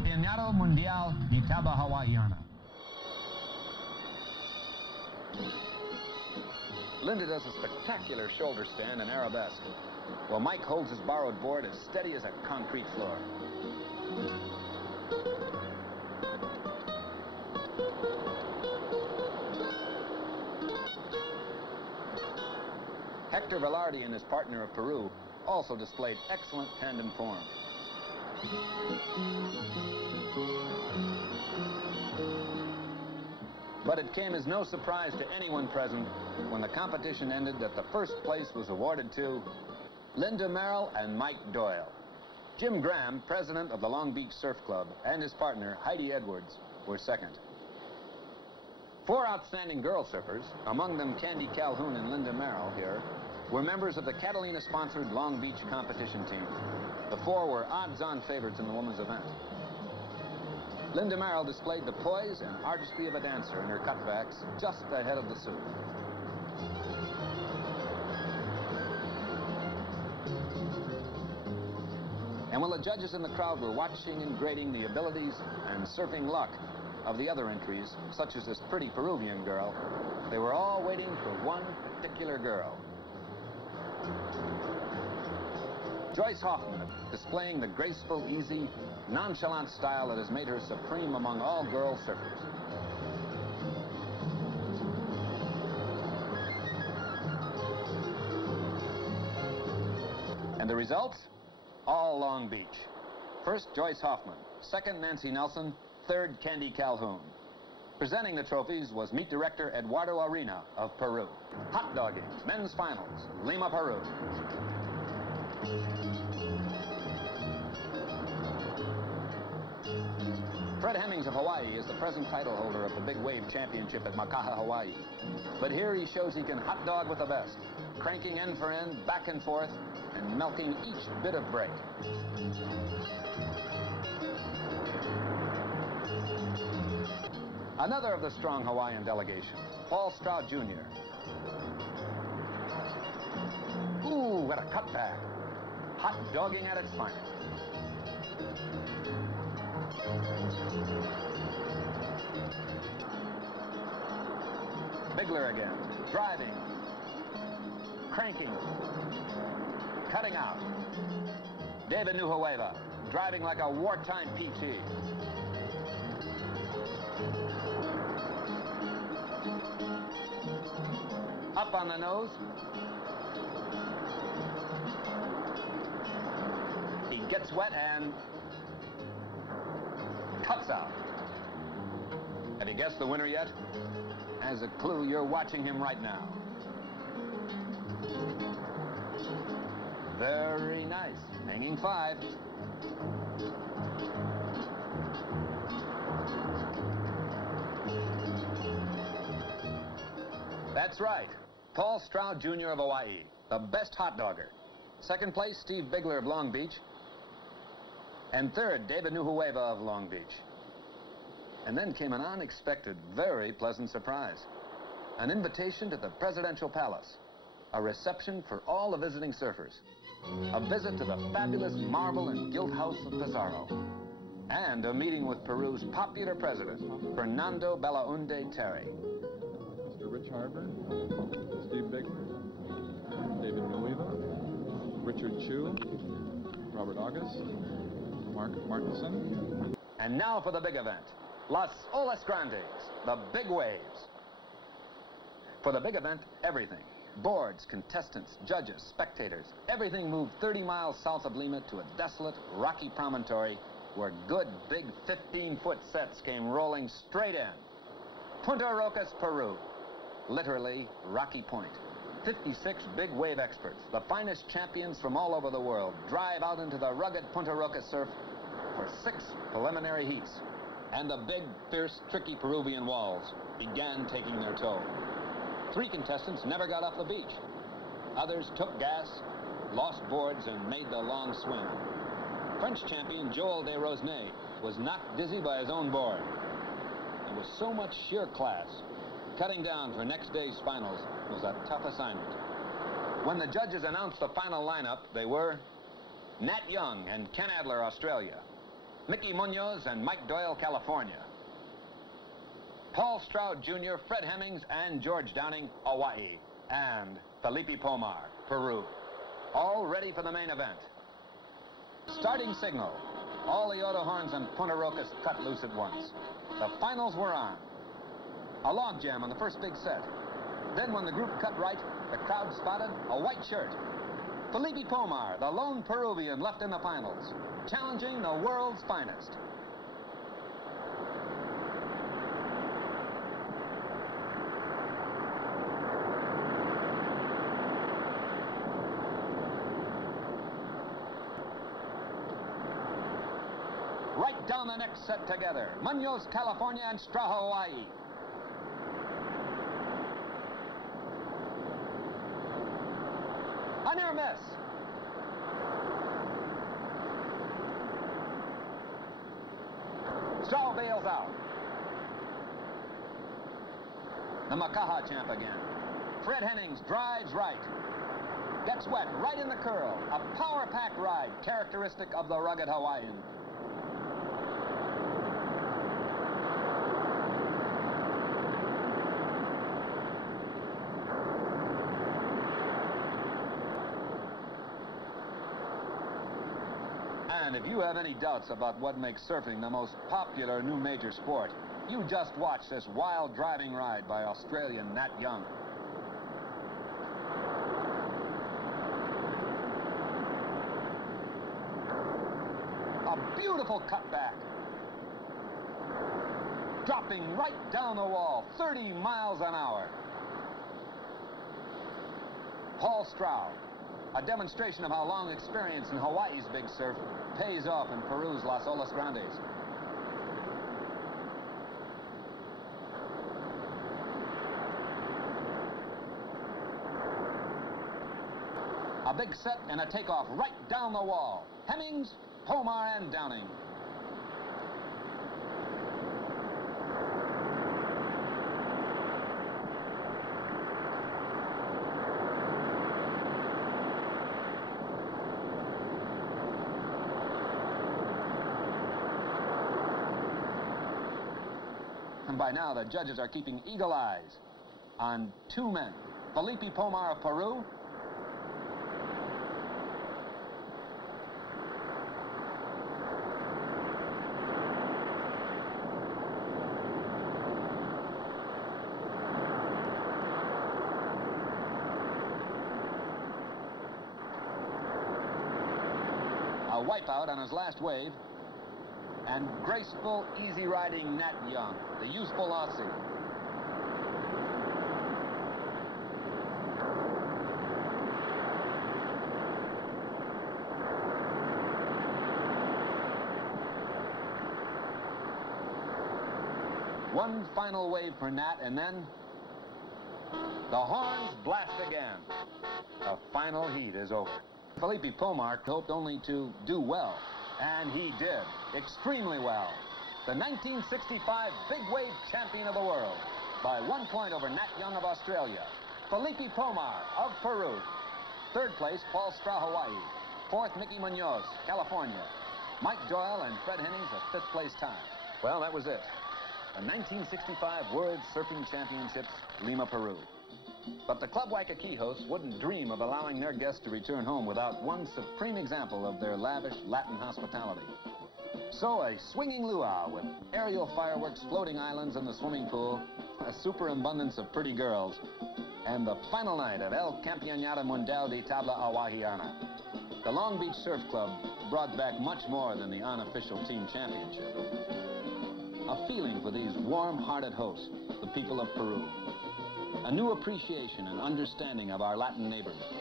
campeonato mundial de tabla hawaiana. Linda does a spectacular shoulder stand and arabesque, while Mike holds his borrowed board as steady as a concrete floor. Hector Velarde and his partner of Peru also displayed excellent tandem form. But it came as no surprise to anyone present when the competition ended that the first place was awarded to Linda Merrill and Mike Doyle. Jim Graham, president of the Long Beach Surf Club, and his partner, Heidi Edwards, were second. Four outstanding girl surfers, among them Candy Calhoun and Linda Merrill here, were members of the Catalina-sponsored Long Beach competition team. The four were odds-on favorites in the women's event. Linda Merrill displayed the poise and artistry of a dancer in her cutbacks just ahead of the surf. And while the judges in the crowd were watching and grading the abilities and surfing luck of the other entries, such as this pretty Peruvian girl, they were all waiting for one particular girl. Joyce Hoffman, displaying the graceful, easy, nonchalant style that has made her supreme among all girl surfers. And the results? All Long Beach. First, Joyce Hoffman. Second, Nancy Nelson. Third, Candy Calhoun. Presenting the trophies was meet director Eduardo Arena of Peru. Hot dogging, men's finals, Lima, Peru. Fred Hemmings of Hawaii is the present title holder of the Big Wave Championship at Makaha, Hawaii. But here he shows he can hot dog with the best, cranking end for end, back and forth, and milking each bit of break. Another of the strong Hawaiian delegation, Paul Stroud Jr. Ooh, what a cutback. Hot dogging at its finest. Bigler again, driving, cranking, cutting out. David Nuhueva, driving like a wartime PT. Up on the nose. He gets wet and cuts out. Have you guessed the winner yet? As a clue, you're watching him right now. Very nice. Hanging five. That's right. Paul Stroud Jr. of Hawaii, the best hot dogger. Second place, Steve Bigler of Long Beach. And third, David Nuhueva of Long Beach. And then came an unexpected, very pleasant surprise. An invitation to the Presidential Palace. A reception for all the visiting surfers. A visit to the fabulous marble and gilt house of Pizarro. And a meeting with Peru's popular president, Fernando Belaunde Terry. Mr. Rich Harbour, Steve Bigler, David Nueva, Richard Chu, Robert August, Mark Martinson. And now for the big event. Las Olas Grandes, the big waves. For the big event, everything. Boards, contestants, judges, spectators, everything moved 30 miles south of Lima to a desolate, rocky promontory where good, big 15-foot sets came rolling straight in. Punta Rocas, Peru. Literally, Rocky Point. 56 big wave experts, the finest champions from all over the world, drive out into the rugged Punta Rocas surf for 6 preliminary heats. And the big, fierce, tricky Peruvian walls began taking their toll. 3 contestants never got off the beach. Others took gas, lost boards, and made the long swim. French champion Joel de Rosnay was knocked dizzy by his own board. There was so much sheer class. Cutting down for next day's finals was a tough assignment. When the judges announced the final lineup, they were Nat Young and Ken Adler, Australia. Mickey Munoz and Mike Doyle, California. Paul Stroud Jr., Fred Hemmings, and George Downing, Hawaii. And Felipe Pomar, Peru. All ready for the main event. Starting signal. All the auto horns and Punta Rocas cut loose at once. The finals were on. A logjam on the first big set. Then when the group cut right, the crowd spotted a white shirt. Felipe Pomar, the lone Peruvian left in the finals, challenging the world's finest. Right down the next set together. Munoz, California, and Straw, Hawaii. A near miss. Straw bails out. The Makaha champ again. Fred Hennings drives right. Gets wet right in the curl. A power-packed ride, characteristic of the rugged Hawaiian. And if you have any doubts about what makes surfing the most popular new major sport, you just watch this wild driving ride by Australian Nat Young. A beautiful cutback. Dropping right down the wall, 30 miles an hour. Paul Stroud. A demonstration of how long experience in Hawaii's big surf pays off in Peru's Las Olas Grandes. A big set and a takeoff right down the wall. Hemmings, Pomar, and Downing. And by now, the judges are keeping eagle eyes on two men. Felipe Pomar of Peru a wipeout on his last wave, and graceful, easy-riding Nat Young, the youthful Aussie. One final wave for Nat, and then the horns blast again. The final heat is over. Felipe Pomar hoped only to do well, and he did extremely well. The 1965 big wave champion of the world by 1 point over Nat Young of Australia. Felipe Pomar of Peru. Third place, Paul Stroud, Hawaii. Fourth, Mickey Munoz, California. Mike Doyle and Fred Hennings a fifth place tie. Well, that was it. The 1965 World Surfing Championships, Lima, Peru. But the Club Waikiki hosts wouldn't dream of allowing their guests to return home without one supreme example of their lavish Latin hospitality. So a swinging luau with aerial fireworks, floating islands in the swimming pool, a superabundance of pretty girls, and the final night of El Campeonato Mundial de Tabla Hawaiana. The Long Beach Surf Club brought back much more than the unofficial team championship. A feeling for these warm-hearted hosts, the people of Peru. A new appreciation and understanding of our Latin neighborhood.